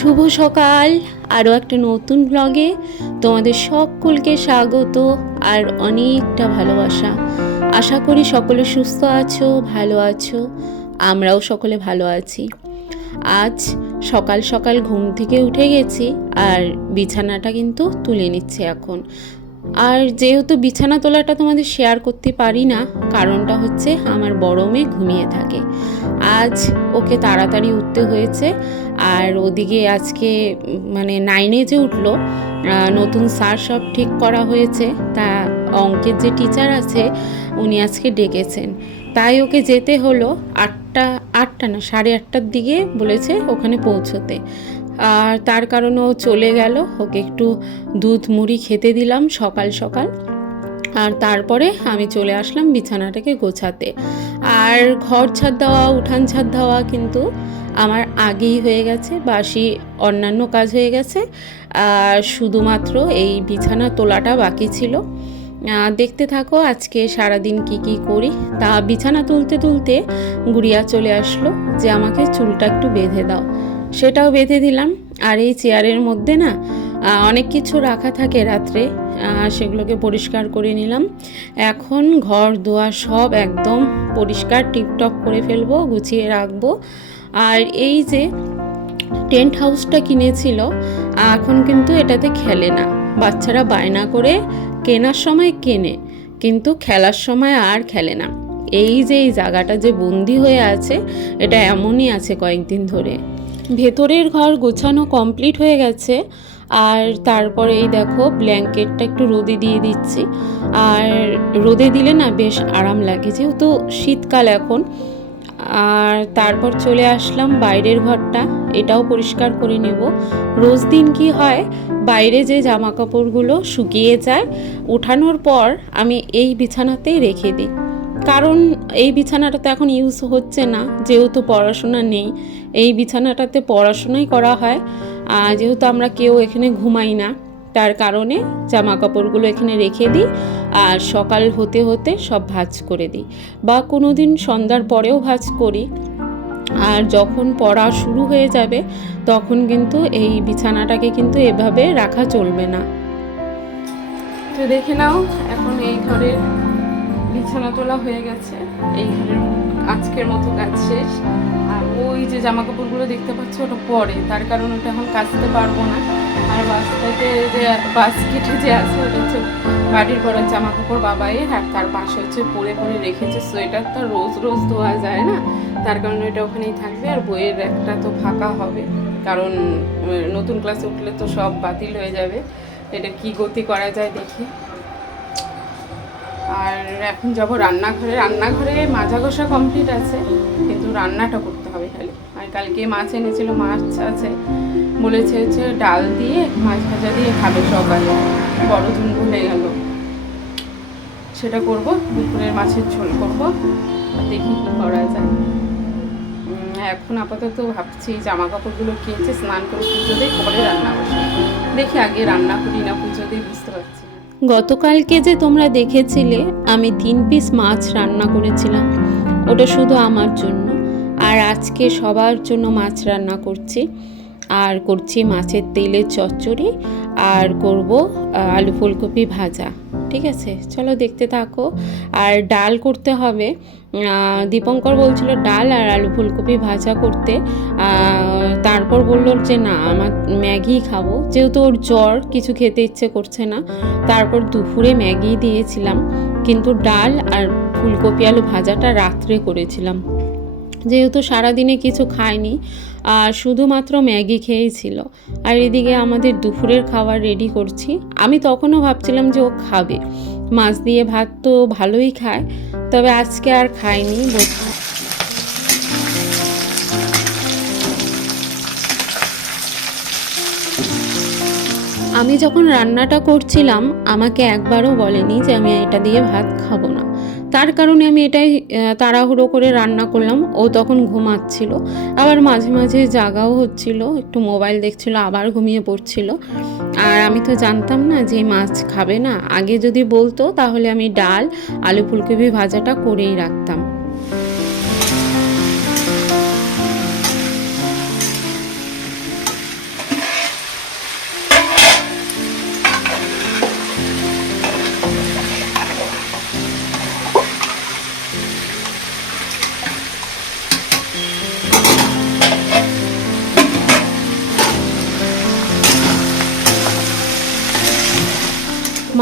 শুভ সকাল। আরও একটা নতুন ব্লগে তোমাদের সকলকে স্বাগত আর অনেকটা ভালোবাসা। আশা করি সকলে সুস্থ আছো, ভালো আছো। আমরাও সকলে ভালো আছি। আজ সকাল সকাল ঘুম থেকে উঠে গেছি আর বিছানাটা কিন্তু তুলে নিচ্ছে এখন। আর যেহেতু বিছানা তোলাটা তোমাদের শেয়ার করতে পারি না, কারণটা হচ্ছে আমার বড় মেয়ে ঘুমিয়ে থাকে। আজ ওকে তাড়াতাড়ি উঠতে হয়েছে। আর ওদিকে আজকে মানে 9-এ যে উঠলো, নতুন স্যার সব ঠিক করা হয়েছে, তা অঙ্কের যে টিচার আছে উনি আজকে ডেকেছেন, তাই ওকে যেতে হলো 8টা না 8:30টার দিকে বলেছে ওখানে পৌঁছতে। আর তার কারণে ও চলে গেল। ওকে একটু দুধ মুড়ি খেতে দিলাম সকাল সকাল। আর তারপরে আমি চলে আসলাম বিছানাটাকে গোছাতে। আর ঘর ছাদ দেওয়া, উঠান ছাদ দেওয়া কিন্তু আমার আগেই হয়ে গেছে। বাসি অন্যান্য কাজ হয়ে গেছে, শুধুমাত্র এই বিছানা তোলাটা বাকি ছিল। দেখতে থাকো আজকে সারাদিন কি করি। তা বিছানা তুলতে তুলতে গুড়িয়া চলে আসলো যে আমাকে চুলটা একটু বেঁধে দাও। সেটাও বেঁধে দিলাম। আর এই চেয়ারের মধ্যে না অনেক কিছু রাখা থাকে রাত্রে, সেগুলোকে পরিষ্কার করে নিলাম। এখন ঘর দুয়ার সব একদম পরিষ্কার টিপটপ করে ফেলবো, গুছিয়ে রাখবো। আর এই যে টেন্ট হাউসটা কিনেছিল, এখন কিন্তু এটাতে খেলে না। বাচ্চারা বায়না করে কেনার সময় কেনে, কিন্তু খেলার সময় আর খেলে না। এই যে এই জায়গাটা যে বন্দি হয়ে আছে, এটা এমনই আছে কয়েকদিন ধরে। ভেতরের ঘর গোছানো কমপ্লিট হয়ে গেছে। আর তারপরে এই দেখো ব্ল্যাঙ্কেটটা একটু রোদে দিয়ে দিচ্ছি। আর রোদে দিলে না বেশ আরাম লাগে, যেহেতু শীতকাল এখন। আর তারপর চলে আসলাম বাইরের ঘরটা, এটাও পরিষ্কার করে নেব। রোজ দিন কি হয়, বাইরে যে জামা কাপড়গুলো শুকিয়ে যায়, উঠানোর পর আমি এই বিছানাতেই রেখে দিই। কারণ এই বিছানাটা তো এখন ইউজ হচ্ছে না, যেহেতু পড়াশোনা নেই। এই বিছানাটাতে পড়াশোনাই করা হয়, যেহেতু আমরা কেউ এখানে ঘুমাই না, তার কারণে জামা কাপড়গুলো এখানে রেখে দিই। আর সকাল হতে হতে সব ভাঁজ করে দিই, বা কোনো দিন সন্ধ্যার পরেও ভাঁজ করি। আর যখন পড়া শুরু হয়ে যাবে তখন কিন্তু এই বিছানাটাকে কিন্তু এভাবে রাখা চলবে না। তো দেখে নাও, এখন এই ঘরের বিছানা তোলা হয়ে গেছে। এই ঘরের আজকের মতো কাজ শেষ। আর ওই যে জামা কাপড়গুলো দেখতে পাচ্ছ, ওটা পরে, তার কারণ ওটা এখন কাচতে পারবো না। আর বাস্কেটে যে আছে ওটা হচ্ছে বাড়ির পরার জামা কাপড় বাবাইয়ের, আর তার পাশে হচ্ছে পরে রেখেছে সোয়েটার। তো রোজ রোজ ধোয়া যায় না, তার কারণে এটা ওখানেই থাকবে। আর বইয়ের একটা তো ফাঁকা হবে, কারণ নতুন ক্লাসে উঠলে তো সব বাতিল হয়ে যাবে। এটা কি গতি করা যায় দেখি। আর এখন যাবো রান্নাঘরে মাজা ঘষা কমপ্লিট আছে, কিন্তু রান্নাটা করতে হবে খালি। আর কালকে মাছ এনেছিল, মাছ আছে, বলেছে হচ্ছে ডাল দিয়ে মাছ ভাজা দিয়ে খাবে সকালে। বড় ঝুন ভুলে গেল, সেটা করব। দুপুরের মাছের ঝোল করব, দেখি কি করা যায়। এখন আপাতত ভাবছি জামা কাপড়গুলো কিনছে, স্নান করে পুজো দিয়ে পরে রান্না বসে। দেখি আগে রান্না করি না পুজো দিয়ে, বুঝতে পারছি। গতকালকে যে তোমরা দেখেছিলে আমি 3 পিস মাছ রান্না করেছিলাম, ওটা শুধু আমার জন্য। আর আজকে সবার জন্য মাছ রান্না করছি। আর করছি মাছের তেলের চচ্চড়ি, আর করব আলু ফুলকপি ভাজা। ঠিক আছে, চলো দেখতে থাকো। আর ডাল করতে হবে। দীপঙ্কর বলছিল ডাল আর আলু ফুলকপি ভাজা করতে। তারপর বললো যে না, আমার ম্যাগি খাবো, যেহেতু ওর জ্বর, কিছু খেতে ইচ্ছে করছে না। তারপর দুপুরে ম্যাগি দিয়েছিলাম, কিন্তু ডাল আর ফুলকপি আলু ভাজাটা রাত্রে করেছিলাম, যেহেতু সারাদিনে কিছু খায়নি, আর শুধুমাত্র ম্যাগি খেয়েছিল। আর এদিকে আমাদের দুপুরের খাবার রেডি করছি। আমি তখনও ভাবছিলাম যে ও খাবে, মাছ দিয়ে ভাত তো ভালোই খায়, তবে আজকে আর খায়নি। আমি যখন রান্নাটা করছিলাম আমাকে একবারও বলেনি যে আমি এটা দিয়ে ভাত খাবো না। তার কারণে আমি এটাই তাড়াহুড়ো করে রান্না করলাম। ও তখন ঘুমাচ্ছিল, আবার মাঝে মাঝে জাগাও হচ্ছিল, একটু মোবাইল দেখছিল, আবার ঘুমিয়ে পড়ছিল। আর আমি তো জানতাম না যে মাছ খাবে না। আগে যদি বলতো তাহলে আমি ডাল আলু ফুলকপি ভাজাটা করেই রাখতাম।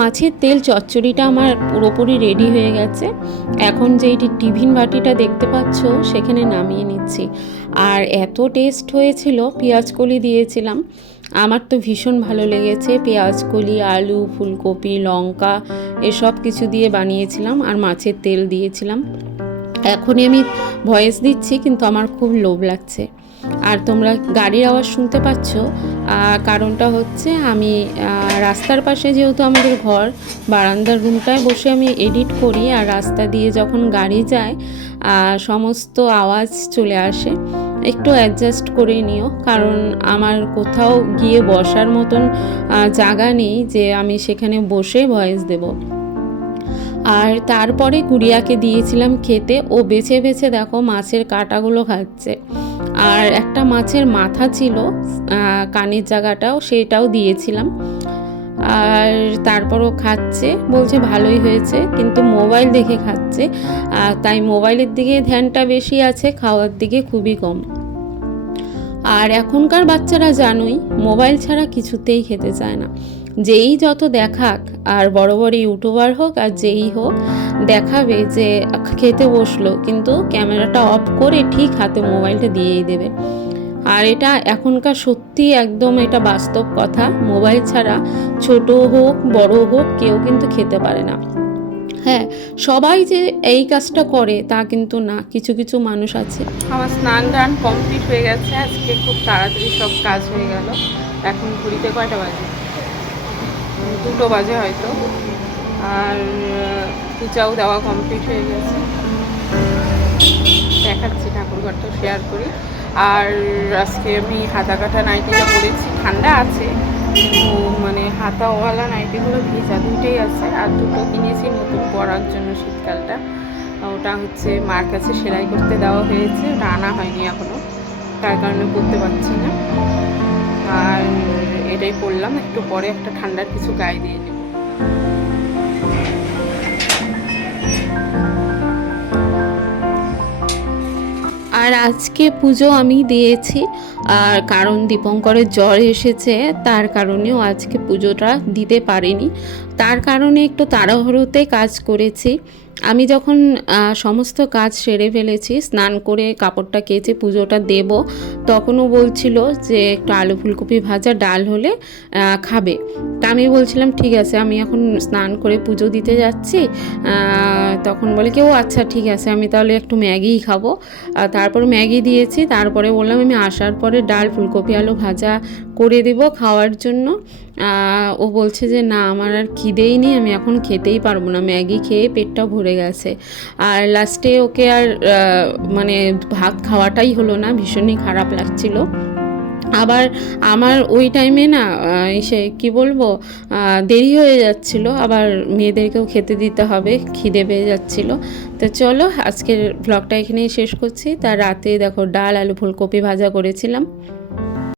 মাছের তেল চচ্চড়িটা আমার পুরোপুরি রেডি হয়ে গেছে। এখন যে টিফিন বাটিটা দেখতে পাচ্ছ সেখানে নামিয়ে নিচ্ছি। আর এত টেস্ট হয়েছিল, পেঁয়াজকলি দিয়েছিলাম, আমার তো ভীষণ ভালো লেগেছে। পেঁয়াজকলি, আলু, ফুলকপি, লঙ্কা এসব কিছু দিয়ে বানিয়েছিলাম আর মাছের তেল দিয়েছিলাম। এখনই আমি ভয়েস দিচ্ছি কিন্তু আমার খুব লোভ লাগছে। আর তোমরা গাড়ির আওয়াজ শুনতে পাচ্ছ, কারণটা হচ্ছে আমি রাস্তার পাশে যেহেতু আমাদের ঘর, বারান্দার রুমটায় বসে আমি এডিট করি, আর রাস্তা দিয়ে যখন গাড়ি যায় সমস্ত আওয়াজ চলে আসে। একটু অ্যাডজাস্ট করে নিও, কারণ আমার কোথাও গিয়ে বসার মতন জায়গা নেই যে আমি সেখানে বসে ভয়েস দেব। আর তারপরে গুড়িয়াকে দিয়েছিলাম খেতে, ও বেছে বেছে দেখো মাছের কাঁটাগুলো খাচ্ছে। আর একটা মাছের মাথা ছিল কানের জায়গাটাও, সেটাও দিয়েছিলাম। আর তারপরও খাচ্ছে, বলছে ভালোই হয়েছে, কিন্তু মোবাইল দেখে খাচ্ছে, তাই মোবাইলের দিকে ধ্যানটা বেশি আছে, খাওয়ার দিকে খুবই কম। আর এখনকার বাচ্চারা জানোই মোবাইল ছাড়া কিছুতেই খেতে চায় না। যেই যত দেখাক, আর বড় বড় ইউটিউবার হোক আর যেই হোক, দেখাবে যে খেতে বসলো, কিন্তু ক্যামেরাটা অফ করে ঠিক হাতে মোবাইলটা দিয়েই দেবে। আর এটা এখনকার সত্যি একদম এটা বাস্তব কথা, মোবাইল ছাড়া ছোট হোক বড় হোক কেউ কিন্তু খেতে পারে না। হ্যাঁ, সবাই যে এই কাজটা করে তা কিন্তু না, কিছু কিছু মানুষ আছে। আমার স্নান দান কমপ্লিট হয়ে গেছে, আজকে খুব তাড়াতাড়ি সব কাজ হয়ে গেল। এখন ঘড়িতে কয়টা বাজে? 2টো বাজে হয়তো। আর পূজাও দেওয়া কমপ্লিট হয়ে গেছে, দেখাচ্ছি ঠাকুরঘরটা শেয়ার করি। আর আজকে আমি হাতা কাটা নাইটিটা পরেছি, ঠান্ডা আছে কিন্তু মানে হাতাওয়ালা নাইটিগুলো ভেজা দুইটাই আছে। আর দুটো কিনেছি নতুন পরার জন্য শীতকালটা, ওটা হচ্ছে মার কাছে সেলাই করতে দেওয়া হয়েছে, ওটা আনা হয়নি এখনও, তার কারণে পরতে পারছি না। আর এটাই পরলাম, একটু পরে একটা ঠান্ডার কিছু গায়ে দিয়ে নেব। আর আজকে পুজো আমি দিয়েছি, আর কারণ দীপঙ্করের জ্বর এসেছে, তার কারণেও আজকে পুজোটা দিতে পারিনি। তার কারণে একটু তাড়াহুড়োতে কাজ করেছি। আমি যখন সমস্ত কাজ সেরে ফেলেছি, স্নান করে কাপড়টা কেচে পুজোটা দেব, তখনও বলছিল যে একটু আলু ফুলকপি ভাজা ডাল হলে খাবে। তা আমি বলছিলাম ঠিক আছে, আমি এখন স্নান করে পুজো দিতে যাচ্ছি। তখন বলে কি ও আচ্ছা ঠিক আছে, আমি তাহলে একটু ম্যাগিই খাবো। তারপর ম্যাগি দিয়েছি, তারপরে বললাম আমি আসার পরে ডাল ফুলকপি আলু ভাজা করে দেব খাওয়ার জন্য। ও বলছে যে না আমার আর খিদেই নেই, আমি এখন খেতেই পারবো না, ম্যাগি খেয়ে পেটটা ভরে গেছে। আর লাস্টে ওকে আর মানে ভাত খাওয়াটাই হলো না, ভীষণই খারাপ লাগছিল। আবার আমার ওই টাইমে না সে কি বলবো দেরি হয়ে যাচ্ছিল, আবার মেয়েদেরকেও খেতে দিতে হবে, খিদে পেয়ে যাচ্ছিল। তো চলো আজকের ব্লগটা এখানেই শেষ করছি। তার রাতে দেখো ডাল আলু ফুলকপি ভাজা করেছিলাম।